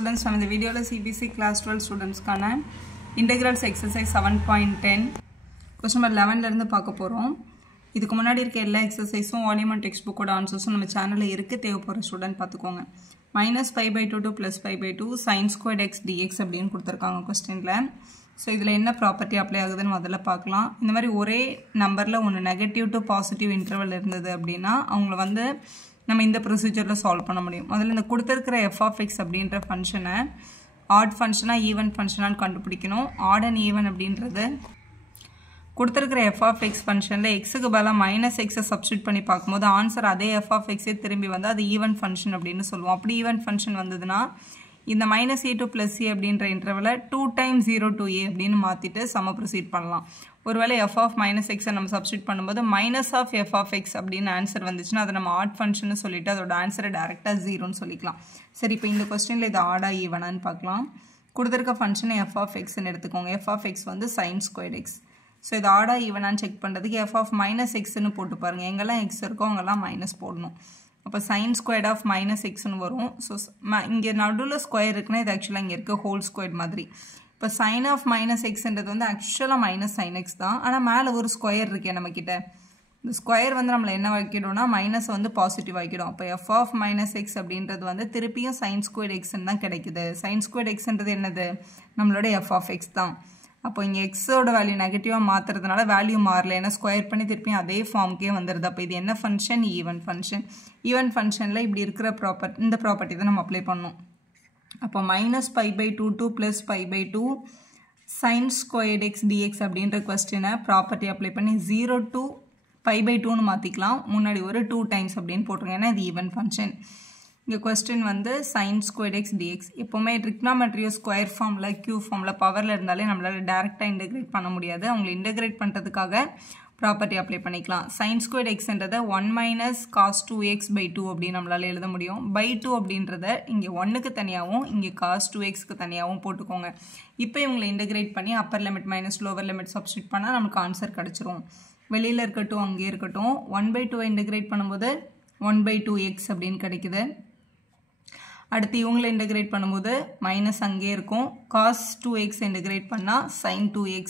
Students, நம்ம இந்த வீடியோல CBC class 12 ஸ்டூடண்ட்ஸ்க்கான integrals exercise 7.10 question number 11 ல இருந்து பார்க்க போறோம். இதுக்கு முன்னாடி இருக்க எல்லா எக்ஸர்சைஸும் வால்யூம் அண்ட் டெக்ஸ்ட் புக்கோட ஆன்சர்ஸும் நம்ம சேனல்ல இருக்கு. தேவைப்படுற ஸ்டூடண்ட் பார்த்துக்கோங்க. -5/2 to +5/2 sin squared x dx அப்படினு கொடுத்திருக்காங்க क्वेश्चनல. சோ இதுல என்ன ப்ராப்பர்ட்டி அப்ளை ஆகுதுன்னு முதல்ல பார்க்கலாம். இந்த மாதிரி ஒரே நம்பர்ல ஒன்னு நெகட்டிவ் டு பாசிட்டிவ் இன்டர்வல் இருந்தது அப்படினா அவங்க வந்து நம்ம இந்த ப்ரொசீஜர்ல சால்வ் பண்ண முடியும். முதல்ல இந்த கொடுத்திருக்கிற f of x அப்படிங்கற ஃபங்க்ஷனை ஆட் ஃபங்க்ஷனா ஈவன் ஃபங்க்ஷனான்னு கண்டுபிடிக்கணும். ஆட் அண்ட் ஈவன் அப்படின்றது கொடுத்திருக்கிற f of x ஃபங்க்ஷன்ல x க்கு பதிலா -x சப்ஸ்டிட்யூட் பண்ணி பாக்கும்போது ஆன்சர் அதே f of x திரும்பி வந்து அது ஈவன் ஃபங்க்ஷன் அப்படினு சொல்லுவோம். அப்படி ஈவன் ஃபங்க்ஷன் வந்ததுனா இந்த -a to +c அப்படிங்கற இன்டர்வலை 2 times 0 to a அப்படினு மாத்திட்டு சம ப்ரோசீட் பண்ணலாம். ஒருவேளை f of -x நம்ம சப்ஸ்டிட்யூட் பண்ணும்போது minus of f of x அப்படினு ஆன்சர் வந்துச்சுனா அத நம்ம ஆட் ஃபங்க்ஷன் னு சொல்லிட்டு அதோட ஆன்சரை டைரக்டா 0 னு சொல்லிக்கலாம். சரி இப்போ இந்த क्वेश्चनல இது ஆடா ஈவனான்னு பார்க்கலாம். கொடுத்திருக்க ஃபங்க்ஷனை f of x ன்னு எடுத்துக்கோங்க. f of x வந்து sin squared x. சோ இது ஆடா ஈவனான்னு செக் பண்றதுக்கு f of -x ன்னு போட்டு பாருங்க. எங்கெல்லாம் x இருக்கோ அங்கெல்லாம் மைனஸ் போடணும். அப்ப sin squared of -x ன்னு வரும். சோ இங்க நடுவுல ஸ்கொயர் இருக்குனா இது एक्चुअली இங்க இருக்க ஹோல் ஸ்கொயர் மாதிரி. இப்ப sin of -x ன்றது வந்து एक्चुअली -sin x தான். ஆனா மேல ஒரு ஸ்கொயர் இருக்கே நம்மகிட்ட. இந்த ஸ்கொயர் வந்து நம்மள என்ன வைக்கிடும்னா மைனஸ் வந்து பாசிட்டிவ் ஆக்கிடும். அப்ப f of -x அப்படின்றது வந்து திருப்பியும் sin squared x ன்னு தான் கிடைக்குது. sin squared x ன்றது என்னது? நம்மளோட f of x தான். அப்போ இங்க x ஓட வேல்யூ நெகட்டிவா மாத்துறதுனால வேல்யூ மாறல. ஏன்னா ஸ்கொயர் பண்ணி திருப்பி அதே ஃபார்ம்க்கே வந்துருது. அப்ப இது என்ன ஃபங்க்ஷன்? Even function. ஈவன் ஃபங்க்ஷன்ல இப்படி இருக்கிற இந்த ப்ராப்பர்ட்டி தான் நம்ம அப்ளை பண்ணோம். அப்போ -π/2 to +π/2 sin squared x dx அப்படின்ற क्वेश्चனை ப்ராப்பர்ட்டி அப்ளை பண்ணி 0 to π/2 னு மாத்திக்கலாம். முன்னாடி ஒரு 2 times அப்படினு போட்டுருங்க. ஏன்னா இது ஈவன் ஃபங்க்ஷன். இங்க क्वेश्चन வந்து sin squared x dx. எப்பவுமே ட்ரிக்னாமெட்ரியோ ஸ்கொயர் ஃபார்ம்ல கியூப் ஃபார்ம்ல பவர்ல இருந்தாலே நம்மளால டைரக்டா இன்டகிரேட் பண்ண முடியாது. அவங்க இன்டகிரேட் பண்றதுக்காக ப்ராப்பர்ட்டி அப்ளை பண்ணிக்கலாம். sin squared x ன்றதை 1 - cos 2x/2 அப்படி நம்மளால எழுத முடியும். /2 அப்படின்றத இங்க 1 க்கு தனியாவும் இங்க cos 2x க்கு தனியாவும் போட்டுக்கோங்க. இப்போ இவங்களை இன்டகிரேட் பண்ணி Appar limit minus lower limit substitute பண்ணா நமக்கு ஆன்சர் கிடைச்சிரும். வெளியில இருக்கட்டும் அங்கே இருக்கட்டும் 1/2 இன்டகிரேட் பண்ணும்போது 1/2x அப்படின்னு கிடைக்குது. அடுத்து இவங்களை இன்டகிரேட் பண்ணும்போது மைனஸ் அங்கே இருக்கும். cos 2x இன்டகிரேட் பண்ணா sin 2x.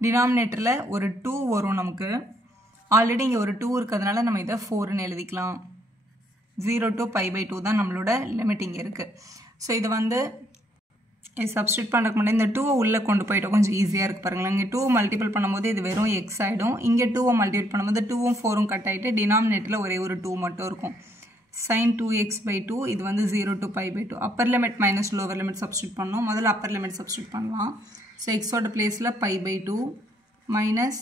டினாமினேட்டர்ல ஒரு 2 வரும் நமக்கு. ஆல்ரெடி இங்க ஒரு 2 இருக்கிறதுனால நம்ம இதை 4 ன்னு எழுதிக்கலாம். 0 to π/2 தான் நம்மளோட லிமிட் இங்க இருக்கு. ஸோ இது வந்து சப்ஸ்டிட்யூட் பண்ணுறதுக்கு முன்னாடி இந்த 2 உள்ள கொண்டு போயிட்டோம். கொஞ்சம் ஈஸியாக இருக்கு பாருங்களேன். இங்கே 2 மல்டிபிள் பண்ணும்போது இது வெறும் x ஆகிடும். இங்கே 2 மல்டிபிள் பண்ணும்போது 2ம் 4ம் கட் ஆகிட்டு டினாமினேட்டரில் ஒரே ஒரு 2 மட்டும் இருக்கும். sin 2x/2 இது வந்து 0 to π/2. Upper limit minus lower limit substitute பண்ணோம். முதல்ல அப்பர் லிமிட் சப்ஸ்டிட்யூட் பண்ணலாம். ஸோ எக்ஸோட பிளேஸில் π/2 மைனஸ்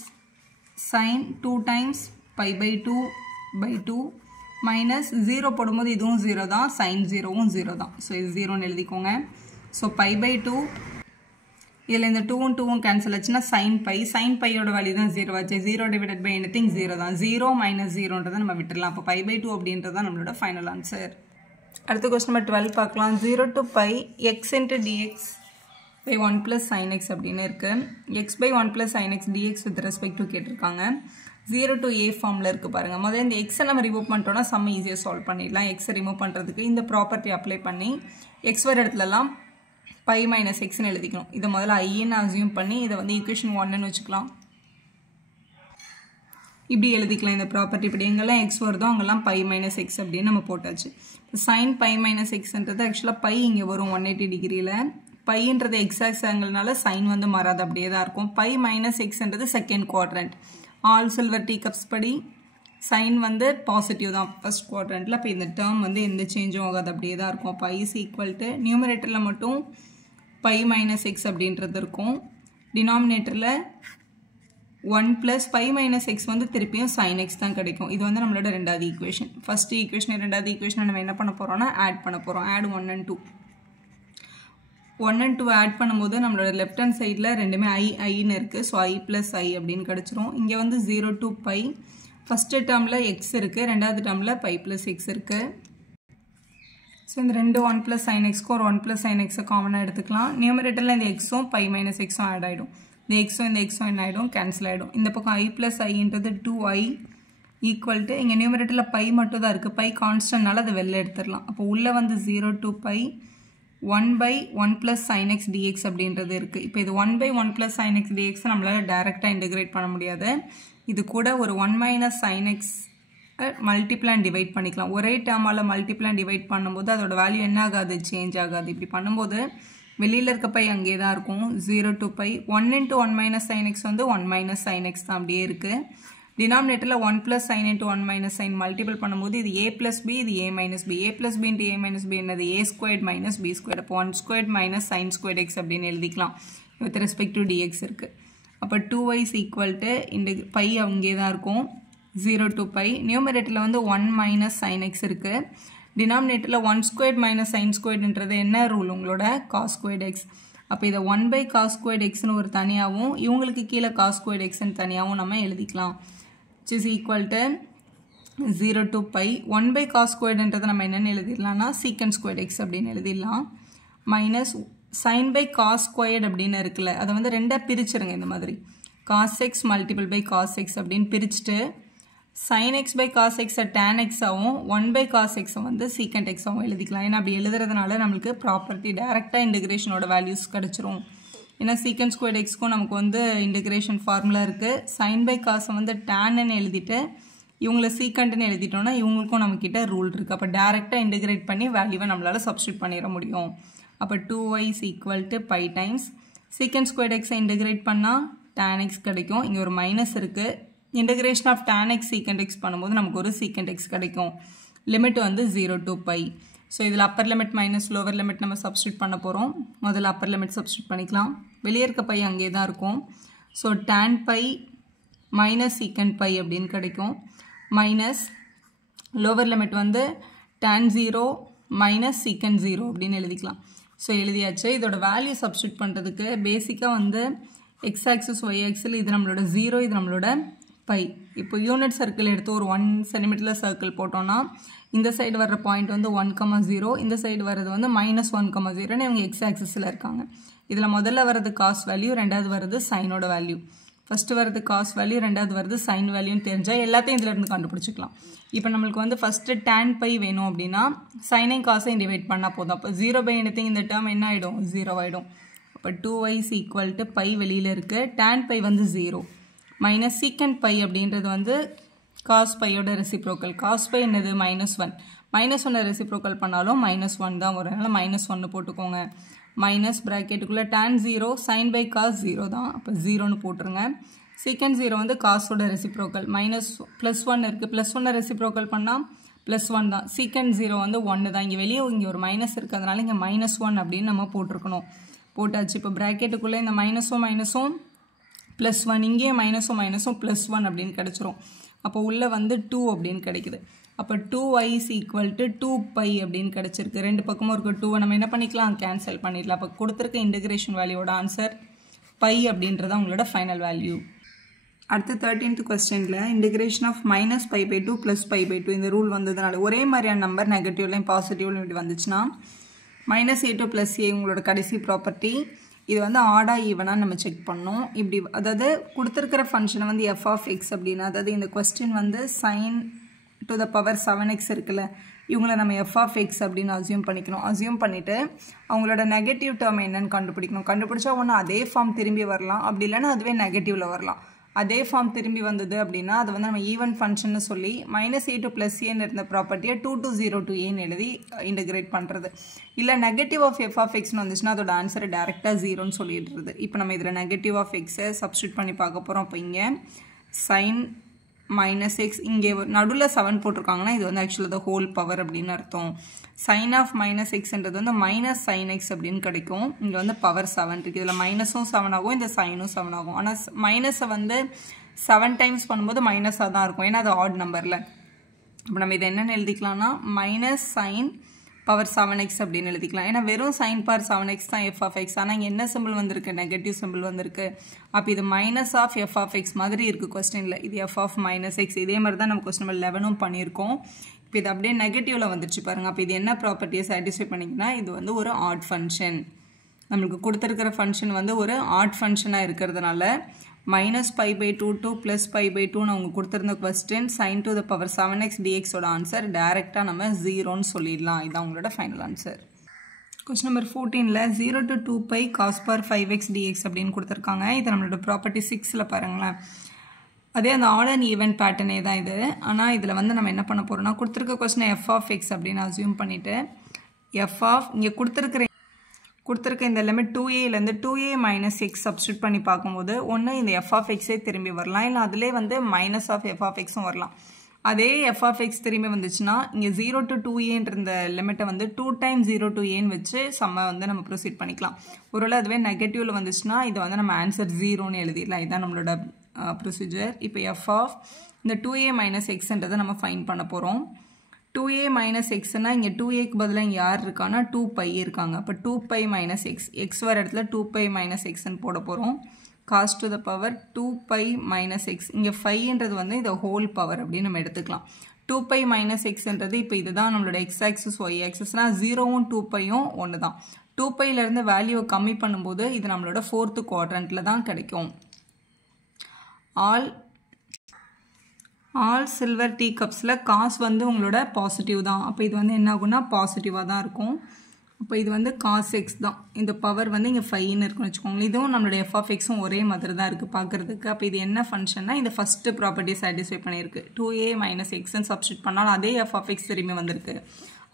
sin 2 times π/2/2 மைனஸ் 0 போடும்போது இதுவும் 0 தான். sin 0வும் 0 தான். ஸோ இது 0ன்னு எழுதிக்கோங்க. ஸோ π/2 இதில் இந்த 2ம் 2ம் கேன்சல் ஆச்சுன்னா sin πயோட வேல்யூ தான் 0 ஆச்சு. 0 டிவைடட் பை எனிதிங் 0 தான். 0 - 0ன்றதை நம்ம விட்டுடலாம். அப்போ π/2 அப்படின்றது தான் நம்மளோட ஃபைனல் ஆன்சர். அடுத்த கொஸ்டின் நம்பர் 12 பார்க்கலாம். 0 to π x into dx by 1 plus sin x அப்படின்னு இருக்கு. x by 1 plus sin x dx with respect to கேட்டிருக்காங்க. 0 to a ஃபார்ம்ல இருக்கு பாருங்க. முதல்ல இந்த x நம்ம ரிமூவ் பண்ணிட்டோம்னா சம் ஈஸியாக சால்வ் பண்ணிடலாம். x ரிமூவ் பண்ணுறதுக்கு இந்த ப்ராப்பர்ட்டி அப்ளை பண்ணி x வர இடத்துலலாம் π - x ன்னு எழுதிக்கணும். இதை முதல்ல ஐன்னு அசியூம் பண்ணி இதை வந்து ஈக்குவேஷன் 1ன்னு வச்சுக்கலாம். இப்படி எழுதிக்கலாம் இந்த ப்ராப்பர்ட்டி. இப்படி எங்கெல்லாம் x வருதோ அங்கெல்லாம் π - x அப்படின்னு நம்ம போட்டாச்சு. sin π - xன்றது ஆக்சுவலாக π இங்கே வரும் 180 டிகிரியில். பைன்றது எக்ஸாக்ட் ஆங்கிள்னால சைன் வந்து மாறாது, அப்படியே தான் இருக்கும். π - xன்றது second quadrant. All silver tea cups படி சைன் வந்து பாசிட்டிவ் தான் ஃபர்ஸ்ட் குவாட்ரண்ட்டில். அப்போ இந்த டேர்ம் வந்து எந்த சேஞ்சும் ஆகாது, அப்படியே தான் இருக்கும். π இஸ் ஈக்குவல் டு நியூமரேட்டரில் மட்டும் π - x அப்படின்றது இருக்கும். டினாமினேட்டரில் 1 plus π - x வந்து திருப்பியும் sin x தான் கிடைக்கும். இது வந்து நம்மளோட ரெண்டாவது ஈக்குவேஷன். ஃபர்ஸ்ட் ஈக்குவேஷன் ரெண்டாவது ஈக்குவேஷன் நம்ம என்ன பண்ண போறோம்னா ஆட் பண்ண போறோம். Add 1 and 2. 1 and 2 ஆட் பண்ணும்போது நம்மளோட லெஃப்ட் ஹேண்ட் சைடில் ரெண்டுமே ஐன்னு இருக்கு. ஸோ i plus i அப்படின்னு கிடைச்சிரும். இங்கே வந்து 0 to π ஃபர்ஸ்ட் டேர்மில் x இருக்கு, ரெண்டாவது டேர்மில் π plus x இருக்கு. ஸோ இந்த ரெண்டு 1 plus sin x ஒரு 1 plus sin x காமனாக எடுத்துக்கலாம். நியூமரேட்டரில் இந்த எக்ஸும் π - xும் ஆட் ஆகிடும். இந்த எக்ஸும் இந்த எக்ஸும் என்ன ஆகிடும்? கேன்சல் ஆகிடும். இந்த பக்கம் i plus iன்றது 2i equal to இங்கே நியூமரேட்டரில் π மட்டும் தான் இருக்குது. π கான்ஸ்டன்ட்னால அதை வெளில எடுத்துடலாம். அப்போ உள்ளே வந்து 0 to π 1 by 1 plus sin x dx அப்படின்றது இருக்குது. இப்போ இது 1 by 1 plus sin x dx நம்மளால் டைரெக்டாக இன்டகிரேட் பண்ண முடியாது. இது கூட ஒரு 1 minus sin x multiply and divide பண்ணிக்கலாம். ஒரே டேர்மால் மல்டிப்ளை அண்ட் டிவைட் பண்ணும்போது அதோட வேல்யூ என்ன ஆகாது, சேஞ்ச் ஆகாது. இப்படி பண்ணும்போது வெளியில் இருக்க பை அங்கே தான் இருக்கும். 0 to pi 1 into 1 minus sin x வந்து 1 minus sin x தான் அப்படியே இருக்குது. டினாமினேட்டரில் 1 plus sin into 1 minus sin multiple பண்ணும்போது இது a plus b, இது a minus b. a plus b into a minus b என்னது a squared minus b squared. அப்போ 1 squared minus sin squared x அப்படின்னு எழுதிக்கலாம். with respect to dx இருக்குது. அப்போ 2y is equal to இந்த by அங்கே தான் இருக்கும். 0 to pi. நியூமரேட்டரில் வந்து 1 minus sin x இருக்குது. டினாமினேட்டரில் 1 squared minus sin squaredன்றது என்ன ரூல், உங்களோட cos squared x. அப்போ இதை 1 by cos squared xன்னு ஒரு தனியாகவும் இவங்களுக்கு கீழே cos squared xன்னு தனியாகவும் நம்ம எழுதிக்கலாம். which is equal to 0 to pi 1 by cos squaredன்றது நம்ம என்னென்னு எழுதிடலாம்னா secant squared x அப்படின்னு எழுதிடலாம். Minus sin by cos squared அப்படின்னு இருக்குல்ல, அதை வந்து ரெண்டாக பிரிச்சுருங்க. இந்த மாதிரி cos x multiple by cos x அப்படின்னு பிரிச்சுட்டு sin x by cos x tan x ஆகவும் 1 by cos x வந்து secant x ஆகவும் எழுதிக்கலாம். ஏன்னா அப்படி எழுதுறதுனால நம்மளுக்கு ப்ராப்பர்ட்டி டைரெக்டாக இன்டகிரேஷனோட வேல்யூஸ் கிடச்சிரும். ஏன்னா secant squared xக்கும் நமக்கு வந்து இன்டகிரேஷன் ஃபார்முலா இருக்குது. sin by cos வந்து tanன்னு எழுதிட்டு இவங்களை secantன்னு எழுதிட்டோம்னா இவங்களுக்கும் நம்மக்கிட்ட ரூல் இருக்குது. அப்போ டைரெக்டாக இன்டகிரேட் பண்ணி வேல்யூவை நம்மளால் சப்ஸ்டியூட் பண்ணிட முடியும். அப்போ 2y is equal to pi times secant squared x integrate பண்ணால் tan x கிடைக்கும். இங்கே ஒரு மைனஸ் இருக்குது. Integration of tan x secant x பண்ணும்போது நமக்கு ஒரு secant x கிடைக்கும். லிமிட் வந்து 0 to pi. ஸோ இதில் Appar limit minus lower limit நம்ம சப்ஸ்டியூட் பண்ண போகிறோம். முதல்ல அப்பர் லிமிட் சப்ஸ்டியூட் பண்ணிக்கலாம். வெளியே இருக்க பை அங்கே தான் இருக்கும். So tan pi minus secant pi அப்படின்னு கிடைக்கும். மைனஸ் லோவர் லிமிட் வந்து tan 0 மைனஸ் secant 0 அப்படின்னு எழுதிக்கலாம். ஸோ எழுதியாச்சு. இதோட வேல்யூ சப்ஸ்டியூட் பண்ணுறதுக்கு பேசிக்காக வந்து எக்ஸ் ஆக்சிஸ் ஒய் ஆக்சில் இது நம்மளோட 0, இது நம்மளோட பை. இப்போ யூனிட் சர்க்கிள் எடுத்து ஒரு 1 சென்டிமீட்டரில் சர்க்கிள் போட்டோன்னா இந்த சைடு வர்ற பாயிண்ட் வந்து 1,0, இந்த சைடு வர்றது வந்து -1,0ன்னு இவங்க எக்ஸ் ஆக்சிஸில் இருக்காங்க. இதில் முதல்ல வர்றது காஸ் வேல்யூ, ரெண்டாவது வர்றது சைனோட வேல்யூ. ஃபஸ்ட்டு வர்றது காஸ் வேல்யூ, ரெண்டாவது வர்றது சைன் வேல்யூன்னு தெரிஞ்சால் எல்லாத்தையும் இதில் இருந்து கண்டுபிடிச்சிக்கலாம். இப்போ நம்மளுக்கு வந்து ஃபஸ்ட்டு tan பை வேணும் அப்படின்னா சைனையும் காசையும் டிவைட் பண்ணால் போதும். அப்போ 0 by anything இந்த டேர்ம் என்ன ஆகிடும், 0 ஆகிடும். அப்போ 2y is equal to by வெளியில் இருக்குது. tan பை வந்து 0 மைனஸ் secant பை அப்படின்றது வந்து காஸ் பையோட ரெசிப்ரோக்கல். காஸ் பை என்னது -1. -1 ரெசிப்ரோக்கல் பண்ணாலும் -1 தான் வரும். அதனால் -1 போட்டுக்கோங்க. மைனஸ் ப்ராக்கெட்டுக்குள்ளே tan 0 sin by cos 0 தான். அப்போ 0ன்னு போட்டுருங்க. secant 0 வந்து காசோட ரெசிப்ரோக்கல். +1 இருக்குது. +1 ரெசிப்ரோக்கல் பண்ணால் +1 தான். secant 0 வந்து 1 தான். இங்கே வெளியே இங்கே ஒரு மைனஸ் இருக்குது, அதனால இங்கே -1 அப்படின்னு நம்ம போட்டிருக்கணும். போட்டாச்சு. இப்போ ப்ராக்கெட்டுக்குள்ளே இந்த மைனஸும் +1, இங்கேயும் மைனஸும் +1 அப்படின்னு கிடச்சிரும். அப்போ உள்ளே வந்து 2 அப்படின்னு கிடைக்குது. அப்போ 2y is equal to 2 pi அப்படின்னு கிடச்சிருக்கு. ரெண்டு பக்கமும் இருக்க 2 நம்ம என்ன பண்ணிக்கலாம், கேன்சல் பண்ணிடலாம். அப்போ கொடுத்துருக்க இன்டகிரேஷன் வேல்யூவோட ஆன்சர் பை அப்படின்றத உங்களோட ஃபைனல் வேல்யூ. அடுத்து 13th கொஸ்டினில் இன்டகிரேஷன் ஆஃப் -π/2 + π/2 இந்த ரூல் வந்ததுனால ஒரே மாதிரியான நம்பர் நெகட்டிவ்லையும் பாசிட்டிவ்லையும் இப்படி வந்துச்சுன்னா -a to +a உங்களோட கடைசி ப்ராப்பர்ட்டி. இது வந்து ஆடா ஈவனாக நம்ம செக் பண்ணோம். இப்படி அதாவது கொடுத்துருக்கிற ஃபங்க்ஷனை வந்து f of x அப்படின்னா, அதாவது இந்த கொஸ்டின் வந்து sin to the power 7x இருக்குல்ல, இவங்களை நம்ம f of x அப்படின்னு அசியூம் பண்ணிக்கணும். அசியூம் பண்ணிவிட்டு அவங்களோட நெகட்டிவ் டேர்ம் என்னன்னு கண்டுபிடிக்கணும். கண்டுபிடிச்சா ஒன்று அதே ஃபார்ம் திரும்பி வரலாம், அப்படி இல்லைன்னா அதுவே நெகட்டிவில் வரலாம். அதே ஃபார்ம் திரும்பி வந்தது அப்படின்னா அது வந்து நம்ம ஈவன் ஃபங்க்ஷன்னு சொல்லி -a to +aன்னு இருந்த ப்ராப்பர்ட்டியை 2 to 0 to aன்னு எழுதி இன்டகிரேட் பண்ணுறது. இல்லை நெகட்டிவ் ஆஃப் f of xன்னு வந்துச்சுன்னா அதோட ஆன்சரை டேரெக்டாக 0ன்னு சொல்லிடுறது. இப்போ நம்ம இதில் நெகட்டிவ் ஆஃப் எக்ஸை சப்ஸ்டியூட் பண்ணி பார்க்க போகிறோம். அப்போ இங்கே sin -x இங்கே நடுவில் 7 போட்டிருக்காங்கன்னா இது வந்து ஆக்சுவலாக ஹோல் பவர் அப்படின்னு அர்த்தம். sin of -xன்றது வந்து -sin x அப்படின்னு கிடைக்கும். இங்கே வந்து பவர் 7 இருக்குது. இதில் மைனஸும் 7 ஆகும், இந்த சைனும் 7 ஆகும். ஆனால் மைனஸை வந்து 7 டைம்ஸ் பண்ணும்போது மைனஸாக தான் இருக்கும், ஏன்னா அது ஆட் நம்பரில். இப்போ நம்ம இதை என்னென்னு எழுதிக்கலாம்னா -sin power 7x அப்படின்னு எழுதிக்கலாம். ஏன்னா வெறும் sin power 7x தான் f of x. ஆனால் இங்கே என்ன சிம்பிள் வந்திருக்கு, நெகட்டிவ் சிம்பிள் வந்திருக்கு. அப்போ இது minus of f of x மாதிரி இருக்குது கொஸ்டினில். இது f of -x. இதே மாதிரி தான் நம்ம கொஸ்டின் நம்பர் 11ம் பண்ணியிருக்கோம். இப்போ இது அப்படியே நெகட்டிவில் வந்துடுச்சு பாருங்கள். அப்போ இது என்ன ப்ராப்பர்ட்டியை சாட்டிஸ்ஃபை பண்ணிங்கன்னா இது வந்து ஒரு ஆட் ஃபங்க்ஷன். நம்மளுக்கு கொடுத்துருக்கிற ஃபங்க்ஷன் வந்து ஒரு ஆட் ஃபங்க்ஷனாக இருக்கிறதுனால -π/2 to +π/2 அவங்க கொடுத்துருந்த question sin to the power 7x dx ஓட ஆன்சர் டைரெக்டாக நம்ம 0ன்னு சொல்லிடலாம். இதுதான் உங்களோட ஃபைனல் ஆன்சர். Question number 14ல 0 to 2 pi cos power 5x dx அப்படின்னு கொடுத்துருக்காங்க. இது நம்மளோட ப்ராப்பர்ட்டி 6ல பாருங்களேன். அதே அந்த ஆட் அண்ட் ஈவன் பேட்டர்னே தான் இது. ஆனால் இதில் வந்து நம்ம என்ன பண்ண போகிறோம்னா கொடுத்துருக்க கொஸ்டினை f of x அப்படின்னு அசியூம் பண்ணிவிட்டு f of இங்கே கொடுத்துருக்க இந்த லிமிட் 2aலேருந்து 2a minus x சப்ஸ்டியூட் பண்ணி பார்க்கும்போது ஒன்று இந்த f of xே திரும்பி வரலாம், இல்லை அதிலே வந்து மைனஸ் ஆஃப் f of xம் வரலாம். அதே f of x திரும்பி வந்துச்சுன்னா இங்கே 0 to 2aன்ற இந்த லிமிட்டை வந்து 2 times 0 to aன்னு வச்சு சம்ம வந்து நம்ம ப்ரொசீட் பண்ணிக்கலாம். ஒருவேளை அதுவே நெகட்டிவில் வந்துச்சுன்னா இதை வந்து நம்ம ஆன்சர் 0ன்னு எழுதிடலாம். இதுதான் நம்மளோட ப்ரொசீஜர். இப்போ f of இந்த 2a minus xன்றதை நம்ம ஃபைண்ட் பண்ண போகிறோம். 2a minus xன்னா இங்கே 2aக்கு பதிலாக இங்கே யார் இருக்கான்னா 2 pi இருக்காங்க. அப்போ 2 pi minus x வர இடத்துல 2 pi minus xன்னு போட போகிறோம். cos to the power 2 pi minus x. இங்கே 5ன்றது வந்து இதை ஹோல் பவர் அப்படின்னு நம்ம எடுத்துக்கலாம். 2 pi minus xன்றது இப்போ இதுதான் நம்மளோட x axis y axisனா 0வும் 2 piயும் ஒன்று தான். 2 piலேருந்து வேல்யூவை கம்மி பண்ணும்போது இது நம்மளோட 4th குவாட்ரண்ட்டில் தான் கிடைக்கும். ஆல் சில்வர் டீ கப்ஸில் காஸ் வந்து உங்களோட பாசிட்டிவ் தான். அப்போ இது வந்து என்ன ஆகும்னா பாசிட்டிவாக தான் இருக்கும். அப்போ இது வந்து காஸ் எக்ஸ் தான். இந்த பவர் வந்து இங்கே 5ன்னு இருக்குன்னு வச்சுக்கோங்களேன். இதுவும் நம்மளோட எஃப் ஆஃப் எக்ஸும் ஒரே மாதிரி தான் இருக்குது பார்க்குறதுக்கு. அப்போ இது என்ன ஃபங்க்ஷன்னா இந்த ஃபஸ்ட்டு ப்ராப்பர்ட்டி சாட்டிஸ்ஃபை பண்ணியிருக்கு. 2a minus xன்னு சப்ஸ்டியூட் பண்ணால் அதே எஃப் ஆஃப் எக்ஸ் திரும்பி வந்திருக்கு.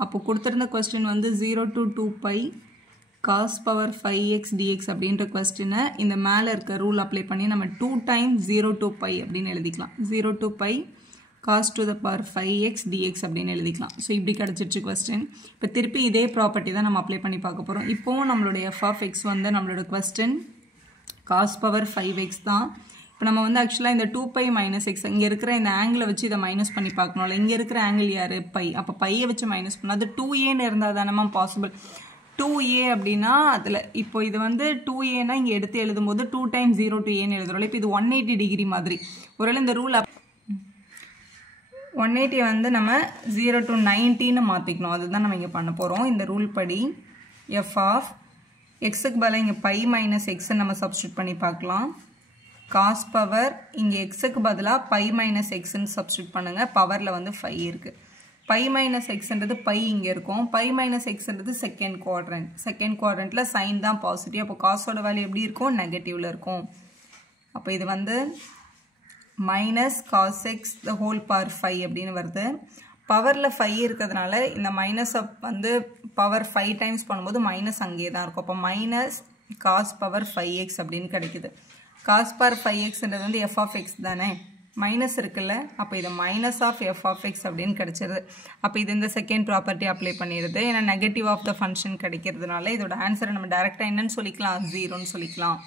அப்போ கொடுத்துருந்த கொஸ்டின் வந்து 0 to 2 pi cos power 5x dx அப்படின்ற கொஸ்டினை இந்த மேலே இருக்க ரூல் அப்ளை பண்ணி நம்ம 2 times 0 to pi அப்படின்னு எழுதிக்கலாம். 0 to pi cos to the power 5x dx அப்படின்னு எழுதிக்கலாம். ஸோ இப்படி கிடச்சிருச்சு கொஸ்டின். இப்போ திருப்பி இதே ப்ராப்பர்ட்டி தான் நம்ம அப்ளை பண்ணி பார்க்க போகிறோம். இப்போவும் நம்மளோட எஃப் ஆஃப் எக்ஸ் வந்து நம்மளோட கொஸ்டின் cos power 5x தான். இப்போ நம்ம வந்து ஆக்சுவலாக இந்த 2 pi minus x இங்கே இருக்கிற இந்த ஆங்கிளை வச்சு இதை மைனஸ் பண்ணி பார்க்கணும்ல. இங்கே இருக்கிற ஆங்கிள் யார் பை. அப்போ பையை வச்சு மைனஸ் பண்ணால் அது 2aன்னு இருந்தால் தானே பாசிபிள். 2a அப்படின்னா அதில் இப்போ இது வந்து 2aனா இங்கே எடுத்து எழுதும்போது 2 times 0 to aன்னு எழுதுறோம். இப்போ இது 180 டிகிரி மாதிரி. ஒருவேளை இந்த ரூல் 180 வந்து நம்ம 0 to 90ன்னு மாற்றிக்கணும். அதுதான் நம்ம இங்கே பண்ண போகிறோம். இந்த ரூல் படி f of xக்கு பதிலாக இங்கே pi minus xன்னு நம்ம சப்ஸ்டியூட் பண்ணி பார்க்கலாம். காஸ் பவர் இங்கே எக்ஸுக்கு பதிலாக pi minus xன்னு சப்ஸ்டியூட் பண்ணுங்கள். பவரில் வந்து 5 இருக்குது. pi minus xன்றது pi இங்கே இருக்கும். pi minus xன்றது செகண்ட் குவாட்ரண்ட்டில் சைன் தான் பாசிட்டிவ். அப்போ காசோட வேல்யூ எப்படி இருக்கும்? நெகட்டிவில் இருக்கும். அப்போ இது வந்து minus cos x the whole power 5 அப்படின்னு வருது. பவரில் 5 இருக்கிறதுனால இந்த மைனஸை வந்து பவர் 5 டைம்ஸ் பண்ணும்போது மைனஸ் அங்கேயே தான் இருக்கும். அப்போ மைனஸ் காஸ் பவர் 5x அப்படின்னு கிடைக்குது. காஸ் பவர் 5xன்றது வந்து எஃப் ஆஃப் எக்ஸ் தானே, மைனஸ் இருக்குல்ல. அப்போ இது minus of f of x அப்படின்னு கிடைச்சிருது. அப்போ இது இந்த செகண்ட் ப்ராப்பர்ட்டி அப்ளை பண்ணிடுது. ஏன்னா நெகட்டிவ் ஆஃப் த ஃபங்க்ஷன் கிடைக்கிறதுனால இதோட ஆன்சரை நம்ம டேரெக்டாக என்னன்னு சொல்லிக்கலாம்? 0ன்னு சொல்லிக்கலாம்.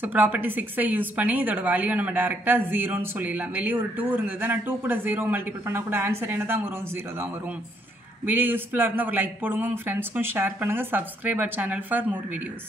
ஸோ ப்ராப்பர்ட்டி 6ஐ யூஸ் பண்ணி இதோட வேல்யூவை நம்ம டேரெக்டாக 0ன்னு சொல்லிடலாம். வெளியே ஒரு 2 இருந்தது, நான் 2 கூட 0 மல்டிபிள் பண்ணால் கூட ஆன்சர் என்ன தான் வரும்? 0 தான் வரும். வீடியோ யூஸ்ஃபுல்லாக இருந்தால் ஒரு லைக் போடுங்க, உங்கள் ஃப்ரெண்ட்ஸ்க்கும் ஷேர் பண்ணுங்கள். Subscribe our channel for more videos.